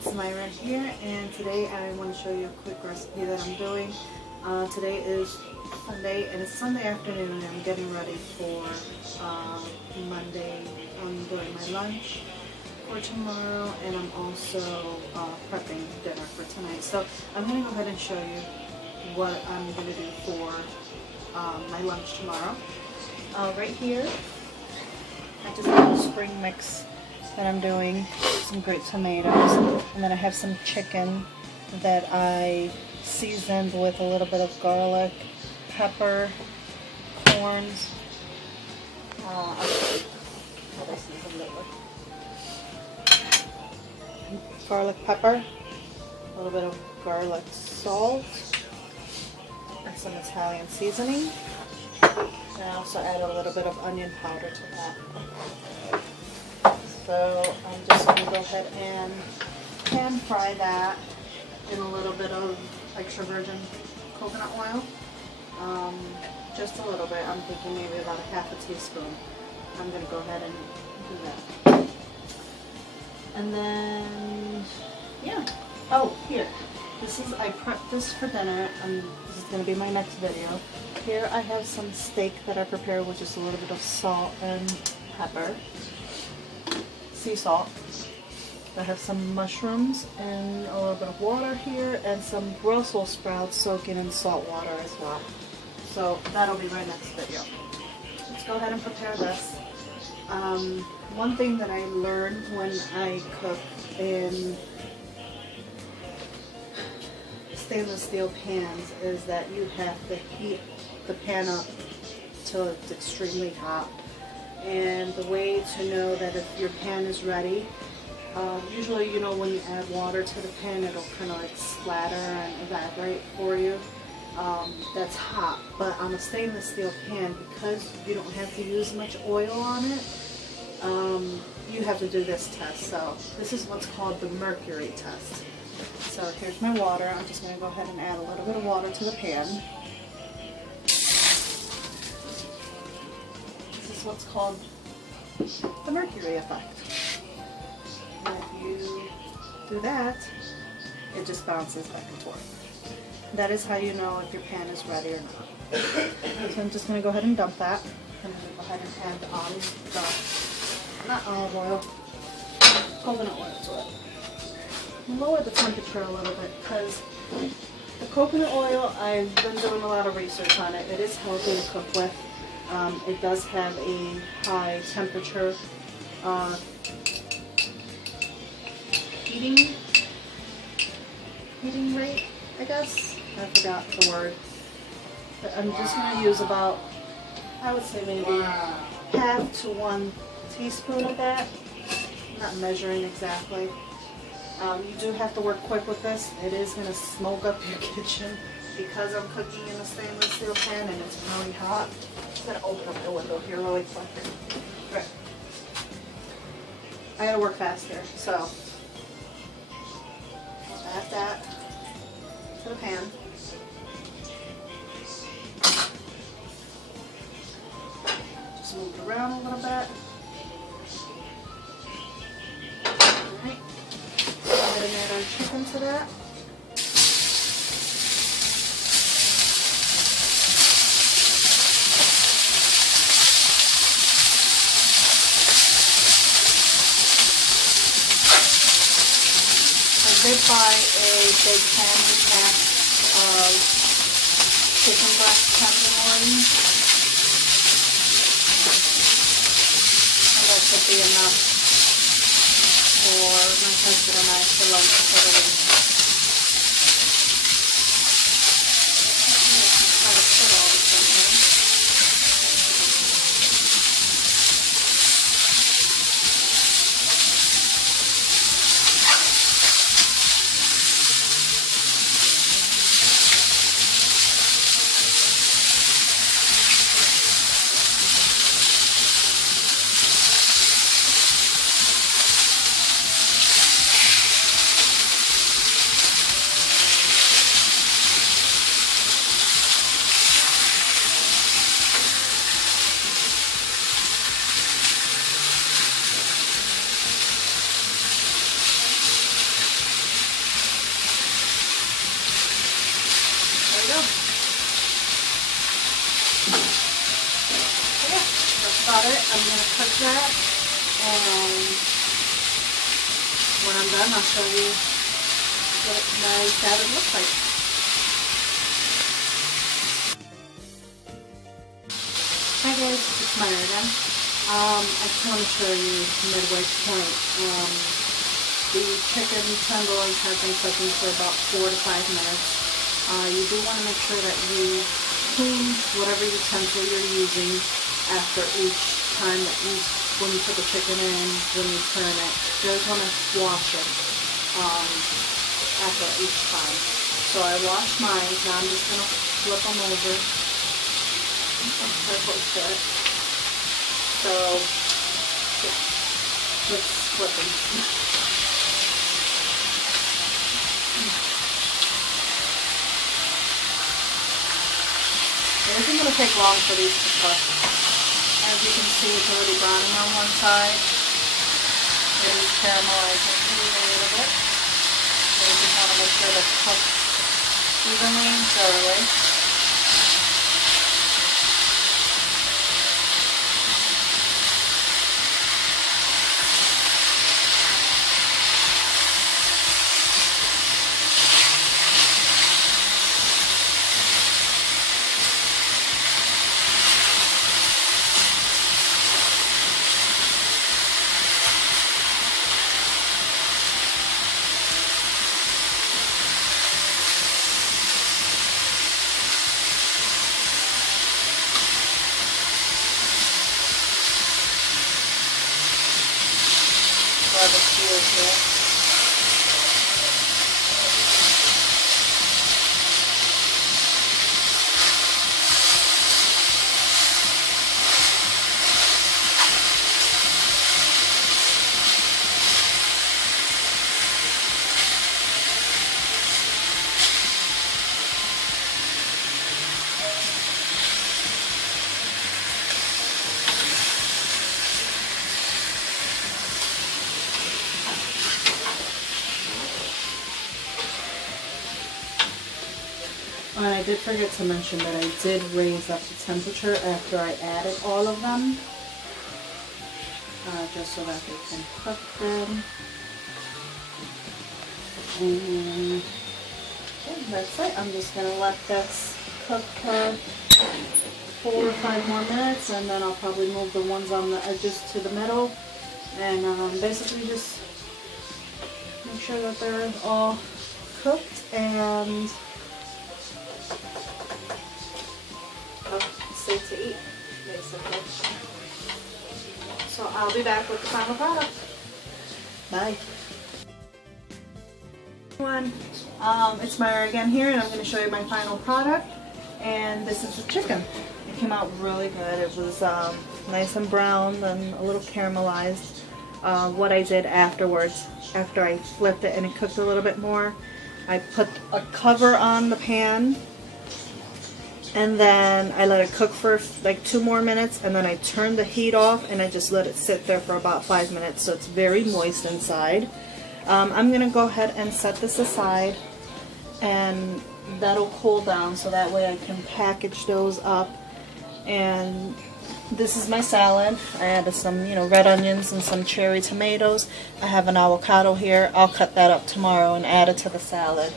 it's Myra here, and today I want to show you a quick recipe that I'm doing. Today is Sunday, and it's Sunday afternoon, and I'm getting ready for Monday. I'm doing my lunch for tomorrow, and I'm also prepping dinner for tonight. So I'm going to go ahead and show you what I'm going to do for my lunch tomorrow. Right here, I just have a spring mix that I'm doing, some great tomatoes, and then I have some chicken that I seasoned with a little bit of garlic, pepper, corns, garlic pepper, a little bit of garlic salt, and some Italian seasoning. And I also add a little bit of onion powder to that. So I'm just going to go ahead and pan fry that in a little bit of extra virgin coconut oil. Just a little bit. I'm thinking maybe about a half a teaspoon. I'm going to go ahead and do that. And then, yeah. Oh, here. I prepped this for dinner. This is going to be my next video. Here I have some steak that I prepared with just a little bit of salt and pepper. Sea salt. I have some mushrooms and a little bit of water here, and some Brussels sprouts soaking in salt water as well. So that'll be my next video. Let's go ahead and prepare this. One thing that I learned when I cook in stainless steel pans is that you have to heat the pan up till it's extremely hot. And the way to know that if your pan is ready, usually, you know, when you add water to the pan, it'll kind of like splatter and evaporate for you. That's hot. But on a stainless steel pan, because you don't have to use much oil on it, you have to do this test. So this is what's called the mercury test. So here's my water. I'm just going to go ahead and add a little bit of water to the pan. What's called the mercury effect. And if you do that, it just bounces back and forth. That is how you know if your pan is ready or not. So I'm just going to go ahead and dump that. I'm going to go ahead and add not olive oil, coconut oil to it. Lower the temperature a little bit because the coconut oil, I've been doing a lot of research on it. It is healthy to cook with. It does have a high temperature heating rate, I guess. I forgot the word. But I'm just going to use about, I would say maybe half to 1 teaspoon of that. I'm not measuring exactly. You do have to work quick with this. It is going to smoke up your kitchen because I'm cooking in a stainless steel pan and it's really hot. I'm going to open up the window here really quick. Right. I gotta work fast here, so I'll add that to the pan. Just move it around a little bit. Alright. Go ahead and add our chicken to that. I did buy a big family pack of chicken breast tenderloins, and that should be enough for my husband and I for lunch today. Try to put all this in here. about it. I'm going to cook that, and when I'm done, I'll show you what my salad looks like. Hi guys, it's Myra again. I just want to show you midway point. The chicken tenderloins have been cooking for about 4 to 5 minutes. You do want to make sure that you clean whatever utensil you're using after each time that when you put the chicken in, when you turn it. You always want to wash it after each time. So I washed mine. Now I'm just going to flip them over. They're close to it. So, yeah, let's flip them. It isn't going to take long for these to cook. As you can see, it's already browning on one side. It is caramelizing a little bit. So you just want to make sure that's cooked evenly and thoroughly. The skewers here. And I did forget to mention that I did raise up the temperature after I added all of them, just so that they can cook them. And that's it. I'm just going to let this cook for 4 or 5 more minutes, and then I'll probably move the ones on the edges to the middle, and basically just make sure that they're all cooked and safe to eat, basically. So I'll be back with the final product. Bye. Everyone, it's Myra again here, and I'm going to show you my final product. And this is the chicken. It came out really good. It was nice and brown and a little caramelized. What I did afterwards, after I flipped it and it cooked a little bit more, I put a cover on the pan, and then I let it cook for like 2 more minutes, and then I turned the heat off and I just let it sit there for about 5 minutes, so it's very moist inside. I'm going to go ahead and set this aside, and that'll cool down so that way I can package those up. And this is my salad. I added some, red onions and some cherry tomatoes. I have an avocado here. I'll cut that up tomorrow and add it to the salad.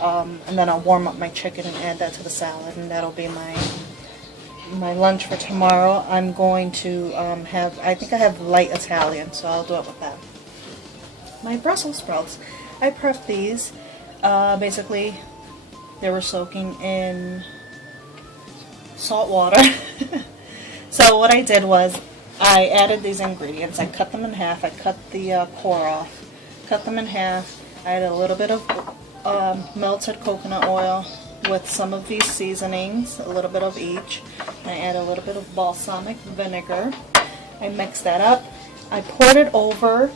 And then I'll warm up my chicken and add that to the salad, and that'll be my lunch for tomorrow. I'm going to I think I have light Italian, so I'll do it with that. My Brussels sprouts. I prepped these. Basically, they were soaking in salt water. So what I did was I added these ingredients. I cut them in half. I cut the core off. Cut them in half. I added a little bit of melted coconut oil with some of these seasonings, a little bit of each. I add a little bit of balsamic vinegar. I mix that up. I poured it over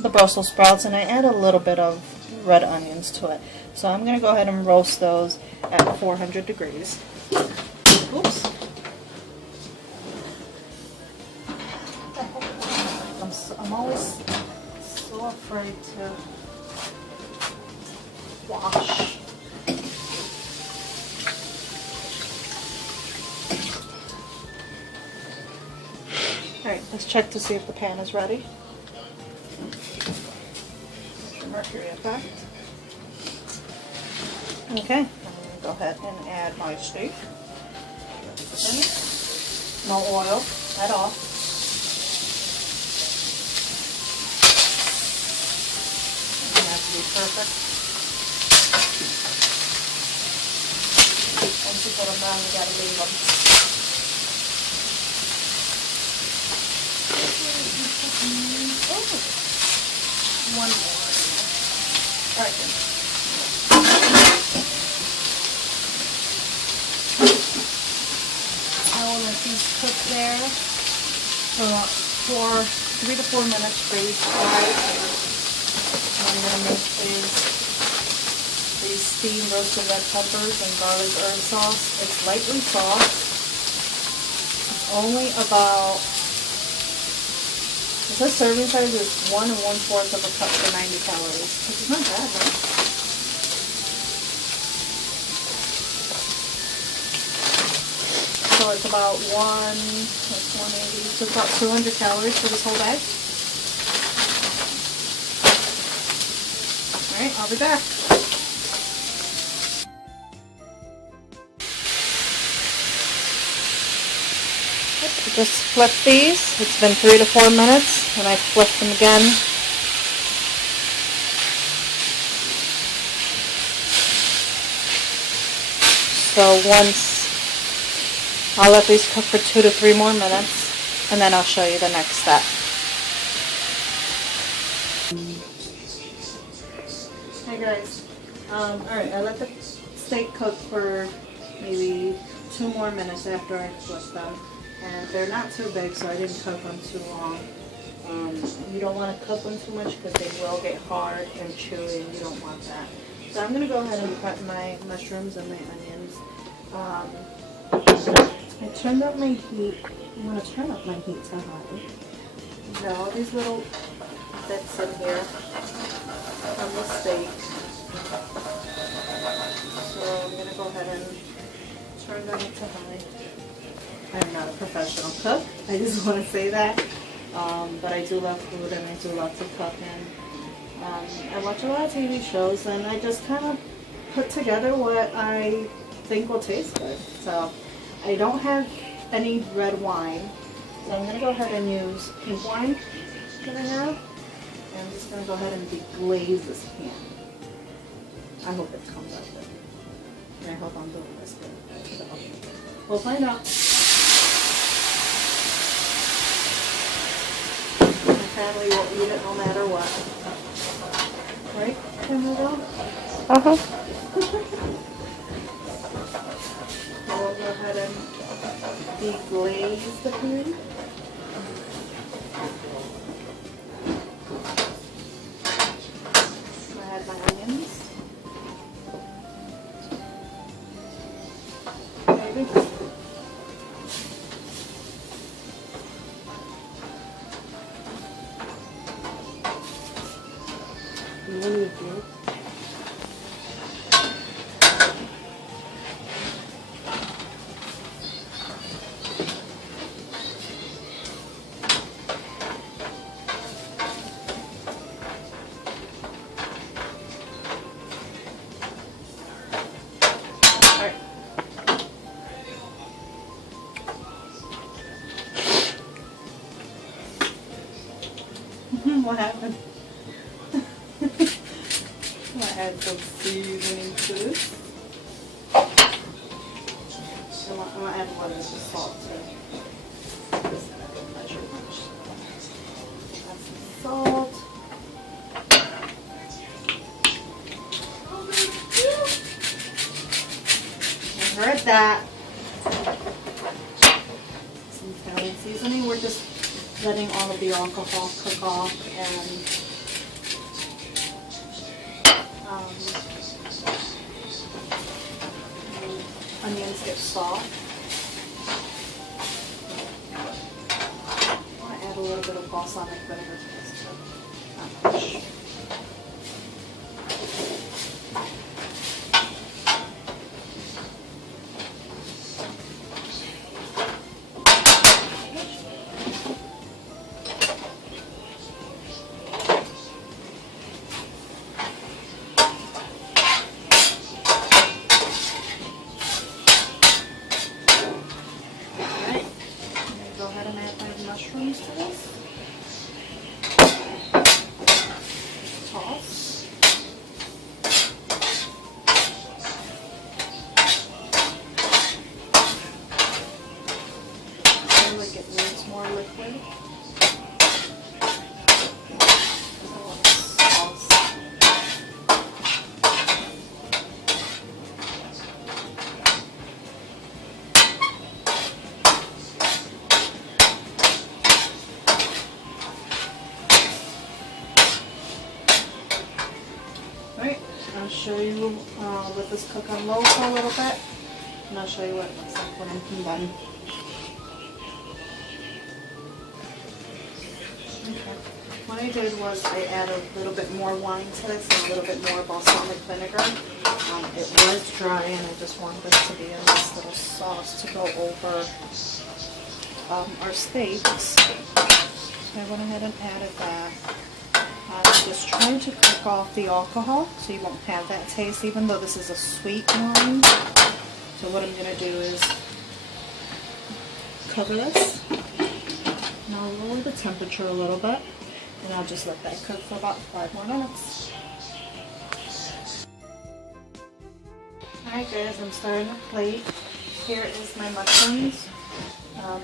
the Brussels sprouts, and I add a little bit of red onions to it. So I'm going to go ahead and roast those at 400 degrees. Oops. I'm always so afraid to wash. Let's check to see if the pan is ready. Mercury effect. Okay, I'm going to go ahead and add my steak. No oil at all. It has to be perfect. Once you put them down, you got to leave them. Oh, one more. All right, good. I will let these cook there for 3 to 4 minutes, freeze fried. I'm going to make these steamed roasted red peppers and garlic herb sauce. It's lightly sauced. It's only about, it says serving size is 1 1/4 of a cup for 90 calories, which is not bad, right? So it's about 180, so it's about 200 calories for this whole bag. Alright, I'll be back. Just flip these. It's been 3 to 4 minutes, and I flip them again. So once, I'll let these cook for 2 to 3 more minutes, and then I'll show you the next step. Hi guys. Alright, I let the steak cook for maybe 2 more minutes after I flipped them. And they're not too big, so I didn't cook them too long. You don't want to cook them too much because they will get hard and chewy, and you don't want that. So I'm going to go ahead and cut my mushrooms and my onions. I turned up my heat. I'm going to turn up my heat to high. Got all these little bits in here from the steak. So I'm going to go ahead and turn that to high. I'm not a professional cook, I just want to say that, but I do love food and I do love to cook, and I watch a lot of TV shows, and I just kind of put together what I think will taste good. So I don't have any red wine, so I'm going to go ahead and use pink wine that I have, and I'm just going to go ahead and deglaze this pan. I hope it comes out good, and I hope I'm doing this good, so we'll find out. Family will eat it no matter what. Right, Camilla? Uh-huh. We'll go ahead and deglaze the pan. I add my onions. Maybe. What happened? I add some seasoning to this. I'm going to add one of the salt too. Not too much. Add some salt. I heard that. Some Italian seasoning. We're just letting all of the alcohol cook off, and onions get soft. I want to add a little bit of balsamic vinegar to this too. Not much. mushrooms to this. Toss. I like it needs more liquid. Alright, I'll show you, let this cook on low for a little bit, and I'll show you what it looks like when I'm done. Okay. What I did was I added a little bit more wine to this, and a little bit more balsamic vinegar. It was dry, and I just wanted this to be a nice little sauce to go over our steaks. So I went ahead and added that. I'm just trying to cook off the alcohol so you won't have that taste, even though this is a sweet wine. So what I'm going to do is cover this, and I'll lower the temperature a little bit, and I'll just let that cook for about 5 more minutes. Alright guys, I'm starting to plate. Here is my mushrooms.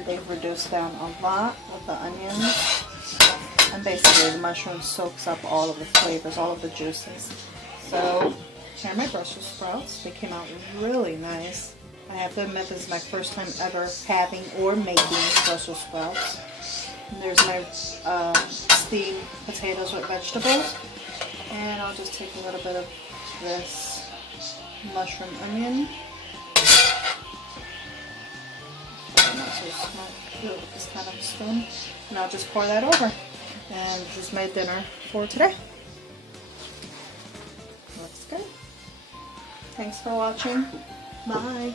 They've reduced down a lot with the onions. And basically the mushroom soaks up all of the flavors, all of the juices. So here are my Brussels sprouts. They came out really nice. I have to admit this is my first time ever having or making Brussels sprouts. And there's my steamed potatoes with vegetables. And I'll just take a little bit of this mushroom onion. Not so small, this kind of spoon. And I'll just pour that over. And this is my dinner for today. Looks good. Thanks for watching. Bye.